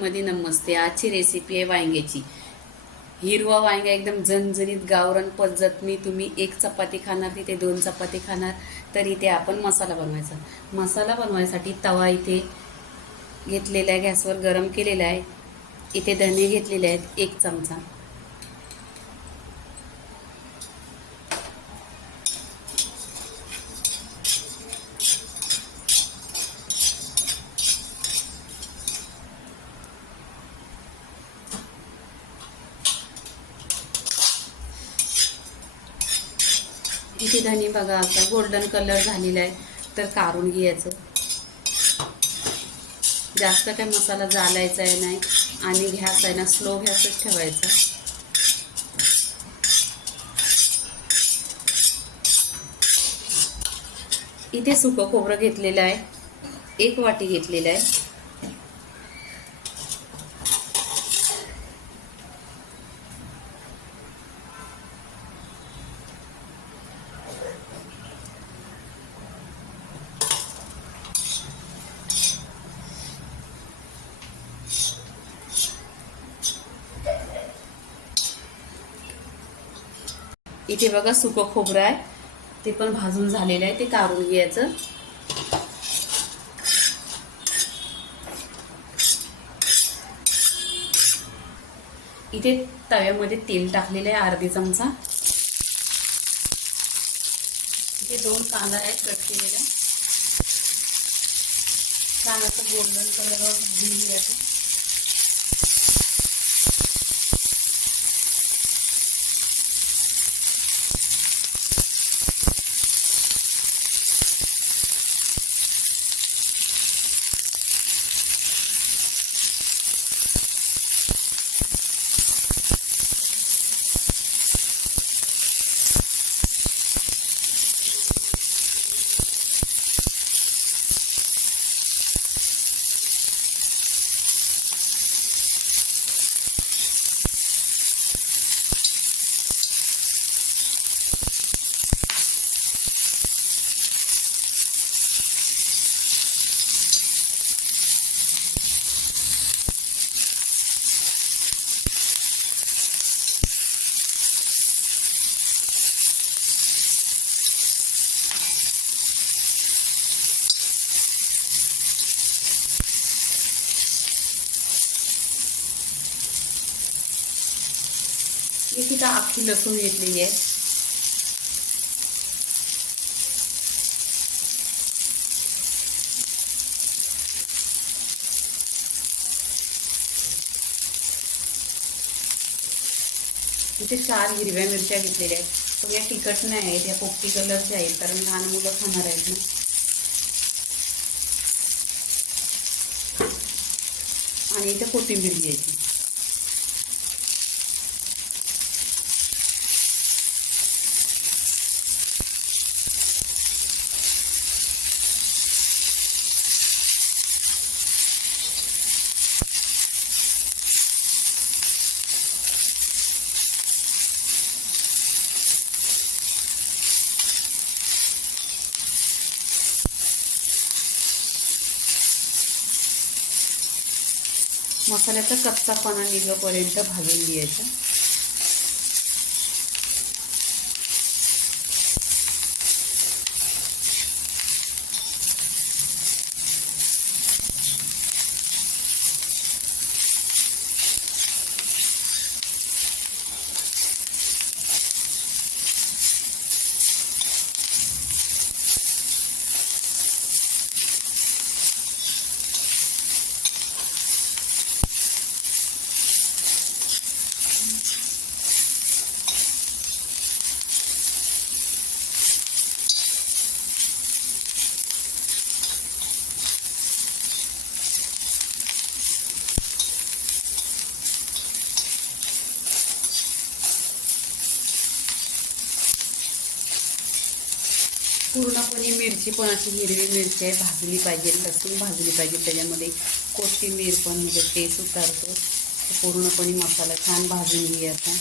मध्ये नमस्ते. आजची रेसिपी आहे वांग्याची. हिरवा वांगा एकदम झणझणीत पतजत मी तुम्ही एक चपाती खाणार तिथे दोन चपाती खाणार तर इथे आपण मसाला बनवायचा. मसाला बनवायसाठी तवा इथे घेतलेला आहे गॅसवर गरम केलेला आहे. इथे धने घेतलेले आहेत एक चमचा. इथे धणी बघा आता गोल्डन कलर झालेला आहे. तर काढून घ्यायचं. जास्त काही मसाला जालायचा आहे नाही. आणि गॅस आहे ना स्लो गॅसच ठेवायचा. इथे सुकं खोबरं घेतलेलं आहे. एक वाटी घेतलेलं आहे. इथे बघा सुकं खोबरं आहे. ते पण भाजून झालेलं आहे ते काढून घ्यायचं. इथे तव्यामध्ये तेल टाकलेलं आहे अर्धी चमचा. इथे दोन कांदा आहेत कट केलेला कांद्याचं गोल्डन कलर भाजून घ्यायचं. सुद्धा का अख्खी लसूण घेतलेली आहे. इथे चार हिरव्या मिरच्या घेतलेल्या आहेत. पण या तिखट नाही आहेत या पोपटी कलरच्या आहेत कारण लहान मुलं खाणार आहेत ना. आणि इथे कोथिंबीर घ्यायची. मसाल्याचा कच्चापणा निघेपर्यंत भाजून घ्यायचा. पूर्णपणे मिरची पण अशी हिरवी मिरची आहे भाजली पाहिजे लसूण भाजली पाहिजे त्याच्यामध्ये कोथिंबीर पण म्हणजे टेस्ट उतारतो पूर्णपणे मसाला छान भाजून घे आता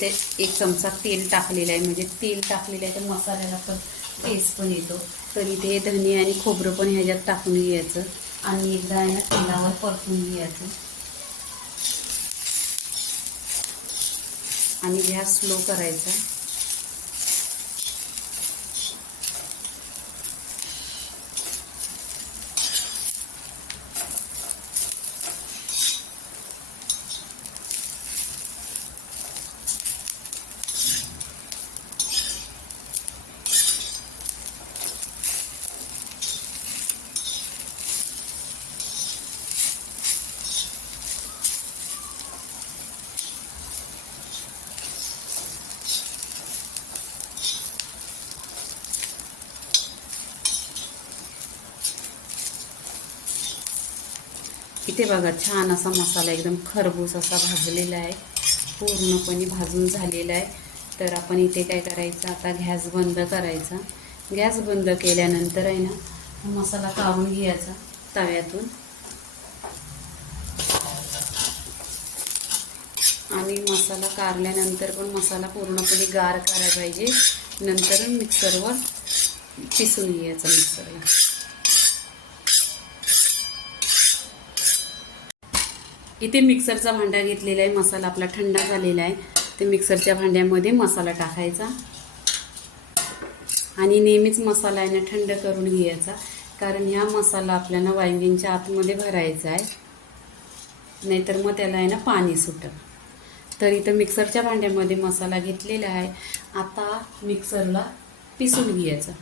इथे एक चमचा तेल टाकलेलं आहे. म्हणजे तेल टाकलेलं आहे तर मसाल्याला पण टेस्ट पण येतो. तर इथे धने आणि खोबरं पण ह्याच्यात टाकून घ्यायचं. आणि एकदा ना तेलावर परतून घ्यायचं. आणि गॅस स्लो करायचा. इथे बघा छान असा मसाला एकदम खरबूस असा भाजलेला आहे. पूर्णपणे भाजून झालेला आहे. तर आपण इथे काय करायचं? आता गॅस बंद करायचा. गॅस बंद केल्यानंतर आहे ना मसाला काढून घ्यायचा तव्यातून. आणि मसाला कारल्यानंतर पण मसाला पूर्णपणे गार करायला पाहिजे. नंतर मिक्सरवर पिसून घ्यायचा मिक्सरला. इथे मिक्सरचा भांडा घेतलेला आहे मसाला आपला थंड झालेला आहे. ते मिक्सरच्या भांड्यामध्ये मसाला टाकायचा. आणि नेहमीच मसाला आहे ना थंड करून घ्यायचा कारण ह्या मसाला आपल्याला वांग्यांच्या आतमध्ये भरायचा आहे. नाहीतर मग त्याला आहे ना पाणी सुटतं. तर इथं मिक्सरच्या भांड्यामध्ये मसाला घेतलेला आहे. आता मिक्सरला पिसून घ्यायचा.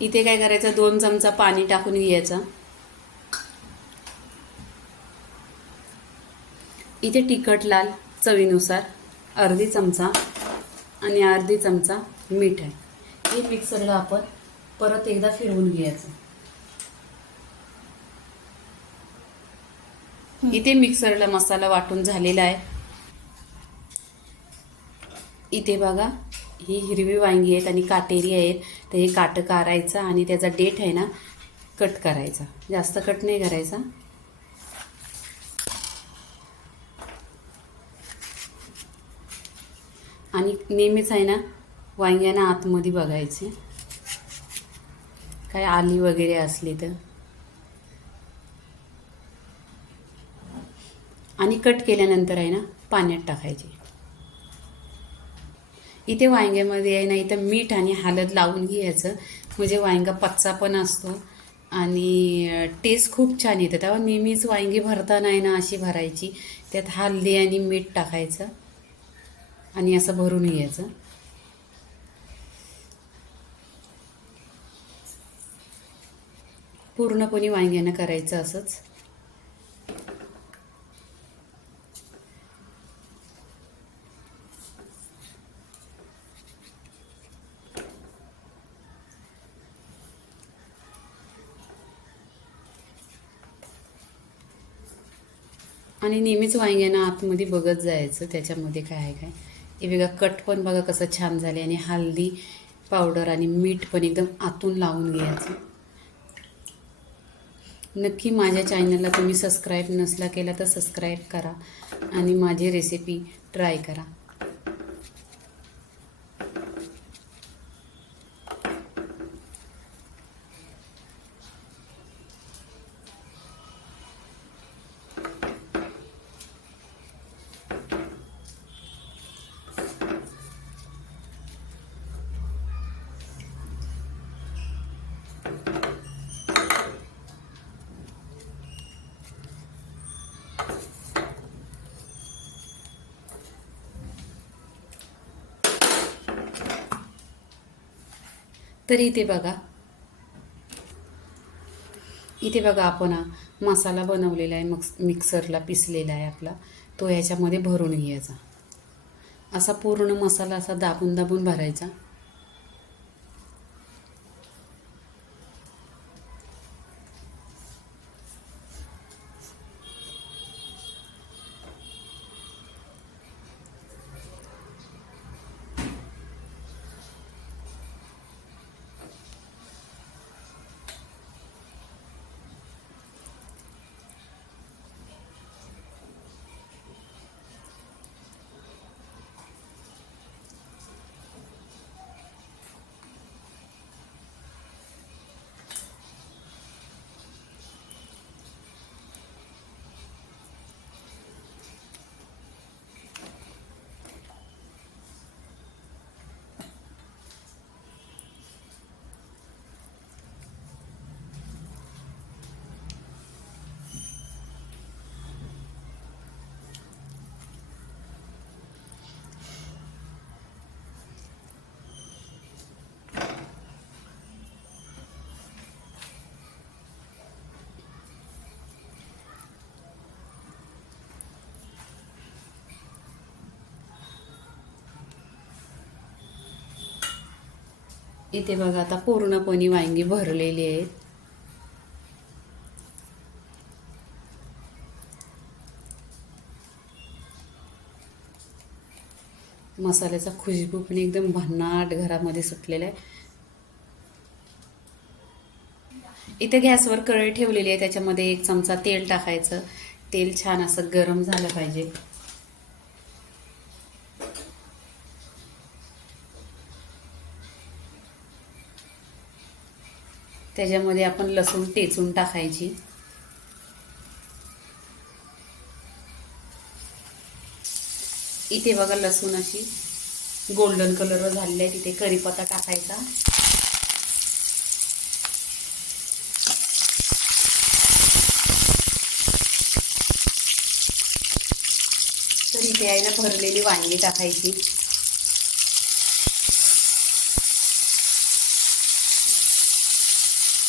इथे काय करायचं? दोन चमचा पाणी टाकून घ्यायचा. इथे तिखट लाल चवीनुसार अर्धी चमचा आणि अर्धी चमचा मीठ आहे. हे मिक्सरला आपण परत एकदा फिरवून घ्यायचं. इथे मिक्सरला मसाला वाटून झालेला आहे. इथे बघा ही हिरवी वांगी आहेत आणि काटेरी आहेत. तर हे काटं कारायचं आणि त्याचा डेट आहे ना कट करायचा. जास्त कट नाही करायचा. आणि नेहमीच आहे ना वांग्यांना आतमध्ये बघायचे. काय आली वगैरे असली तर. आणि कट केल्यानंतर आहे ना पाण्यात टाकायचे. इथे वांग्यामध्ये आहे ना इथं मीठ आणि हळद लावून घ्यायचं. म्हणजे वांगा पच्चा पण असतो. आणि टेस्ट खूप छान येतं. तेव्हा नेहमीच वांगी भरताना आहे ना अशी भरायची. त्यात हल्दी आणि मीठ टाकायचं. आणि असं भरून घ्यायचं पूर्णपणे वांग्यानं करायचं असंच. आणि नेहमीच वांग्यानं आतमध्ये बघत जायचं त्याच्यामध्ये काय आहे काय. हे बघा कट पण बघा कसं छान झाले आणि हल्दी पावडर आणि मीठ पण एकदम आतून लावून घ्यायचं. नक्की माझ्या चॅनलला तुम्ही सबस्क्राईब नसला केला तर सबस्क्राईब करा आणि माझी रेसिपी ट्राय करा. तरी इथे बघा. इथे बघा आपण मसाला बनवलेला आहे मक्स मिक्सरला पिसलेला आहे आपला. तो ह्याच्यामध्ये भरून घ्यायचा. असा पूर्ण मसाला असा दाबून दाबून भरायचा. इथे बघा आता पूर्णपणे वांगी भरलेली आहेत. मसाल्याचा खुशबू पण एकदम भन्नाट घरामध्ये सुटलेला आहे. इथे गॅसवर कढई ठेवलेली आहे त्याच्यामध्ये एक चमचा तेल टाकायचं. तेल छान असं गरम झालं पाहिजे. त्याच्यामध्ये आपण लसूण टेचून टाकायची. इथे बघा लसूण अशी गोल्डन कलरवर झालेली आहे. तिथे करीपत्ता टाकायचा. तर इथे आहे ना भरलेली वांगी टाकायची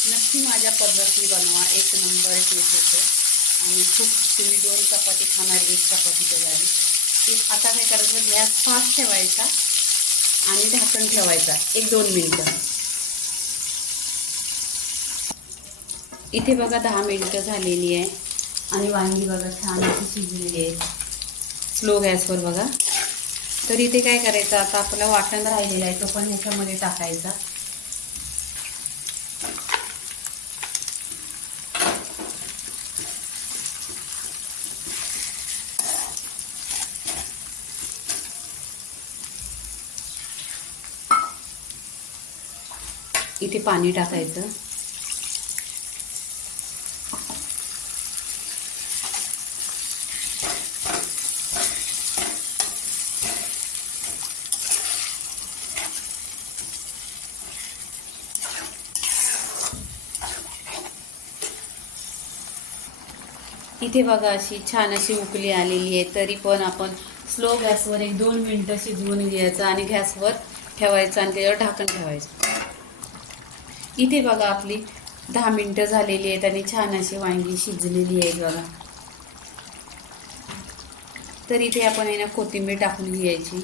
नक्की माझ्या पद्धती बनवा एक नंबर टेस्ट होतो. आणि खूप तुम्ही दोन चपाती खाणार एक चपाती झाली. आता काय करायचं गॅस फास्ट ठेवायचा आणि ढाकण ठेवायचा एक दोन मिनटं. इथे बघा दहा मिनटं झालेली आहे. आणि वांगी बघा छान अशी शिजलेली आहे. स्लो गॅसवर बघा. तर इथे काय करायचं आता आपला वाटण राहिलेला आहे तो पण ह्याच्यामध्ये टाकायचा. किती पाणी टाकायचं? इथे बघा अशी छान अशी उकली आलेली आहे तरी पण आपण स्लो गॅसवर एक दोन मिनटं शिजवून घ्यायचं आणि गॅसवर ठेवायचं आणि त्याच्यावर ढाकण ठेवायचं. इथे बघा आपली दहा मिनटं झालेली आहेत आणि छान अशी वांगी शिजलेली आहेत बघा. तर इथे आपण आहे ना कोथिंबीर टाकून घ्यायची.